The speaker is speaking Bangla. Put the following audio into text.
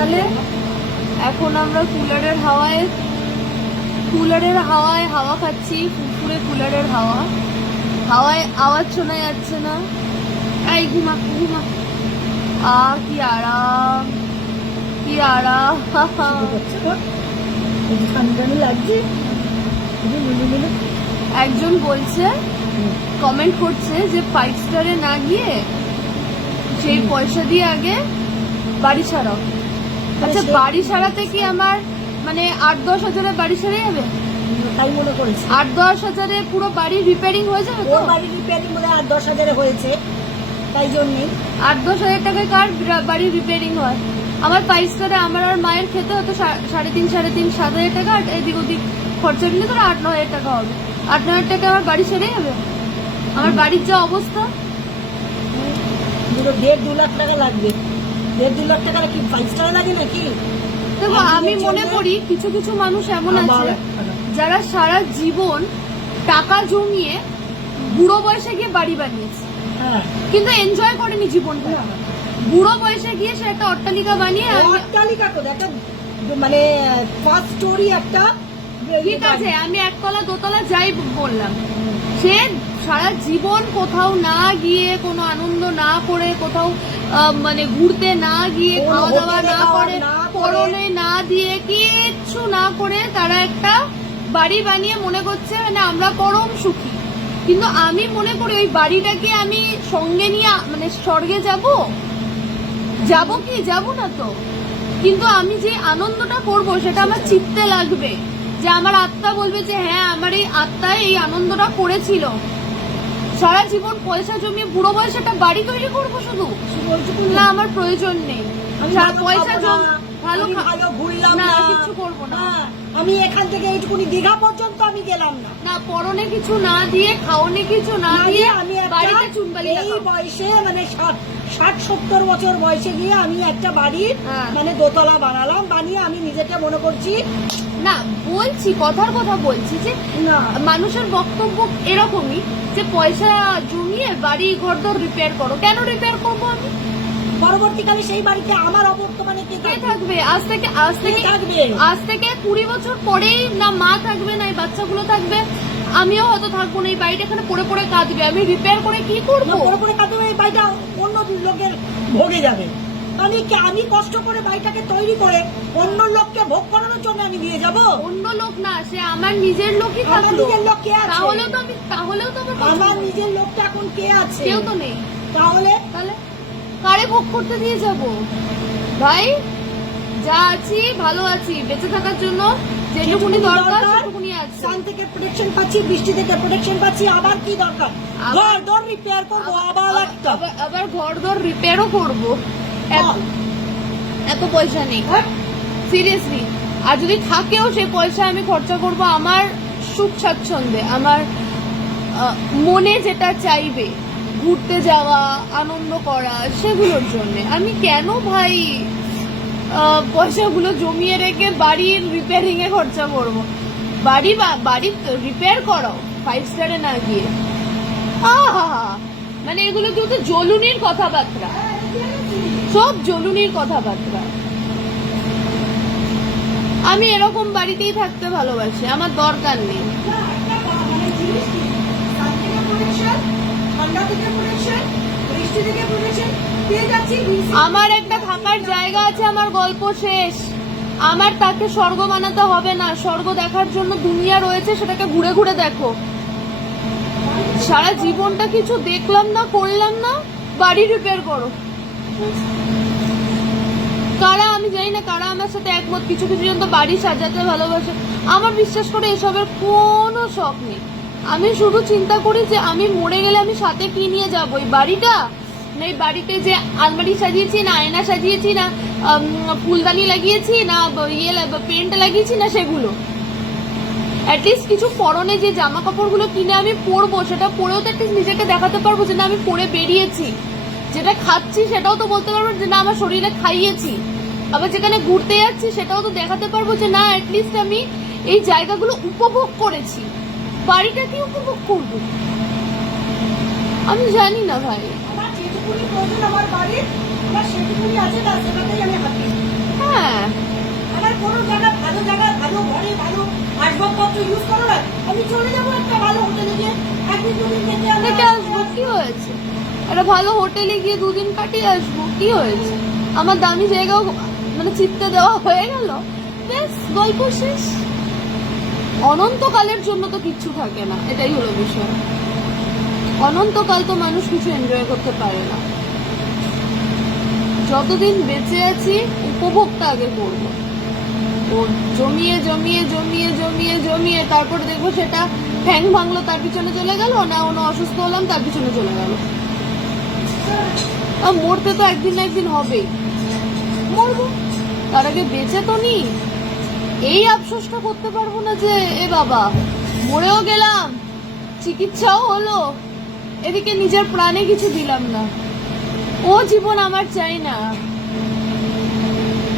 জানালে। এখন আমরা কুলারের হাওয়ায় হাওয়া খাচ্ছি, ফুরফুরে কুলারের হাওয়ায় আওয়াজ শোনা যাচ্ছে না। এই ঘুমা ঘুমা, কি আরাম, কি আরাম। একজন বলছে, কমেন্ট করছে যে 5 স্টারে না গিয়ে সেই পয়সা দিয়ে আগে বাড়ি ছাড়াও। আচ্ছা, বাড়ি ছাড়াতে কি আমার মানে 8-10 হাজারে বাড়ি ছেড়ে যাবে? তাই মনে করেছি 8-10 হাজারে পুরো বাড়ি রিপেয়ারিং হয়ে যাবে তো? বাড়ি রিপেয়ারিং বলে 8-10 হাজারে হয়েছে, তাই জন্যই 8-10 হাজার টাকায় কার বাড়ি রিপেয়ারিং হয়? আমার 5 স্টারে আমার আর মায়ের খেতে হতো 3.5-7 হাজার টাকা, আর এদিক ওদিক খরচা নিলে তো 8-9 হাজার টাকা হবে। 8-9 হাজার টাকা আমার বাড়ি ছেড়ে যাবে? আমার বাড়ির যা অবস্থা, 1.5-2 লাখ টাকা লাগবে। 1.5-2 লাখ টাকা কি 5 স্টারে লাগে নাকি? দেখো আমি মনে করি কিছু কিছু মানুষ এমন আছে যারা সারা জীবন টাকা জমিয়ে বুড়ো বয়সে গিয়ে বাড়ি বানিয়েছে, কিন্তু এনজয় করেনি জীবনটা। বুড়ো বয়সে গিয়ে সে একটা অট্টালিকা বানিয়ে, অট্টালিকা তো একটা মানে ফার্স্ট স্টোরি একটা, ঠিক আছে আমি 1 তলা 2 তলা যাই বললাম, সে সারা জীবন কোথাও না গিয়ে, কোনো আনন্দ না করে, কোথাও মানে ঘুরতে না গিয়ে, খাওয়া দাওয়া না করে, পরনে না দিয়ে, কিচ্ছু না করে তারা একটা বাড়ি বানিয়ে মনে করছে মানে আমরা পরম সুখী। কিন্তু আমি মনে করি ওই বাড়িটাকে আমি সঙ্গে নিয়ে মানে স্বর্গে যাব কি? যাব না তো। কিন্তু আমি যে আনন্দটা করবো সেটা আমার চিত্তে লাগবে, যে আমার আত্মা বলবে যে হ্যাঁ আমার এই আত্মায় এই আনন্দটা করেছিল। সারা জীবন পয়সা জমিয়ে বুড়ো বয়সে একটা বাড়ি তৈরি করবো শুধু না, আমার প্রয়োজন নেই। পয়সা ভালো ঘুরলাম না, না, কিছু করবো না। আমি এখান থেকে এইটুকুনি দীঘা পর্যন্ত আমি গেলাম না, না পরনে কিছু না দিয়ে, খাওয়ানে কিছু না দিয়ে, আমি বাড়িতে চুনবালি এই বয়সে মানে 60-70 বছর বয়সে গিয়ে আমি একটা বাড়ি মানে দোতলা বানালাম, বানিয়ে আমি নিজেকে মনে করছি না, বলছি কথার কথা বলছি যে মানুষের বক্তব্য এরকমই যে পয়সা জমিয়ে বাড়ি ঘরদোর রিপেয়ার করো। কেন রিপেয়ার করবো আমি? পরবর্তীকালে সেই বাড়িতে আমার অবর্তমানে কে থাকবে? আজ থেকে 20 বছর পরেই না মা থাকবে, না এই বাচ্চাগুলো থাকবে, আমিও হয়তো থাকবো না। এই বাড়িটা এখানে পড়ে পড়ে কাঁদবে, আমি রিপেয়ার করে কি করবো? পড়ে পড়ে কাঁদবে, এই বাড়িটা অন্য লোকের ভোগে যাবে। আমি কষ্ট করে বাড়িটাকে তৈরি করে অন্য লোককে ভোগ করানোর জন্য আমি দিয়ে যাব? অন্য লোক না, সে আমার নিজের লোকই থাকলো। আমার নিজের লোক কে আছে? তাহলেও তো আমার নিজের লোকটা এখন কে আছে? কেউ তো নেই। তাহলে কারে ভোগ করতে দিয়ে যাব? ভাই যা আছি ভালো আছি, বেঁচে থাকার জন্য যেটুকুনি দরকার সেটুকুনি আছে। সান থেকে প্রোটেকশন পাচ্ছি, বৃষ্টি থেকে প্রোটেকশন পাচ্ছি, আবার কি দরকার? ঘর রিপেয়ার করবো, আবার ঘর দর রিপেয়ারও করবো। এত পয়সা নেই সিরিয়াসলি। আর যদি থাকেও সেই পয়সা আমি খরচা করব আমার সুখ স্বাচ্ছন্দ্যে, আমার মনে যেটা চাইবে, ঘুরতে যাওয়া, আনন্দ করা, সেগুলোর জন্য। আমি কেন ভাই পয়সাগুলো জমিয়ে রেখে বাড়ির রিপেয়ারিং এ খরচা করবো? বাড়ি রিপেয়ার করো 5 স্টারে না গিয়ে। মানে এগুলো কিন্তু জলুনির কথাবার্তা, সব জলুনির কথাবার্তা। আমি এরকম বাড়িতেই থাকতে ভালোবাসি, আমার দরকার নেই। আমার একটা থাকার জায়গা আছে, আমার গল্প শেষ। আমার তাকে স্বর্গ বানাতে হবে না। স্বর্গ দেখার জন্য দুনিয়া রয়েছে, সেটাকে ঘুরে ঘুরে দেখো। সারা জীবনটা কিছু দেখলাম না, করলাম না, বাড়ি রিপেয়ার করো। কারা আমি জানি না কারা আমার সাথে একমত। কিছু কিছু জন তো বাড়ি সাজাতে ভালোবাসে, আমার বিশ্বাস করে এসবের কোনো শখ নেই। আমি শুধু চিন্তা করি যে আমি মরে গেলে আমি সাথে কি নিয়ে যাবো? এই বাড়িটা, না এই বাড়িতে যে আলমারি সাজিয়েছি, না আয়না সাজিয়েছি, না ফুলদানি লাগিয়েছি, না পেন্ট লাগিয়েছি, না সেগুলো। অ্যাটলিস্ট কিছু পরনে যে জামা কাপড়গুলো কিনে আমি পরবো, সেটা পরেও তো অ্যাটলিস্ট নিজেকে দেখাতে পারবো যে না আমি পরে বেরিয়েছি। যেটা খাচ্ছি সেটাও তো বলতে পারবো যে না আমার শরীরে খাইয়েছি। আবার যেখানে ঘুরতে যাচ্ছি সেটাও তো দেখাতে পারবো যে না অ্যাটলিস্ট আমি এই জায়গাগুলো উপভোগ করেছি। বাড়িটা কি উপভোগ করবো? আমি জানি না ভাই। আমার যেটুকুনি প্রয়োজন আমার বাড়ির, সেটুকুনি আছে, সেটাতেই আমি হাঁটি। হ্যাঁ ভালো ঘরে ভালো আসবাবপত্র ইউজ করা হয়, আমি চলে যাবো একটা ভালো হোটেলে গিয়ে একদিন দুদিন খেতে থেকে আসবো, কি হয়েছে? একটা ভালো হোটেলে গিয়ে দুদিন কাটিয়ে আসবো, কি হয়েছে? আমার দামি জায়গাও মানে চিত্তে দেওয়া হয়ে গেল, বেশ গল্প শেষ। অনন্তকালের জন্য তো কিচ্ছু থাকে না, এটাই হলো বিষয়। অনন্তকাল তো মানুষ কিছু এনজয় করতে পারে না। যতদিন বেঁচে আছি উপভোগটা আগে করবো, ও জমিয়ে জমিয়ে জমিয়ে জমিয়ে জমিয়ে তারপর দেখবো সেটা ঠ্যাং ভাঙলো তার পিছনে চলে গেল, না কোনো অসুস্থ হলাম তার পিছনে চলে গেল। মরতে তো একদিন না একদিন হবেই, মরবো, তার আগে বেঁচে তো নি। এই আফসোসটা করতে পারবো না যে এ বাবা মরেও গেলাম, চিকিৎসাও হলো, এদিকে নিজের প্রাণে কিছু দিলাম না। ও জীবন আমার চাই না।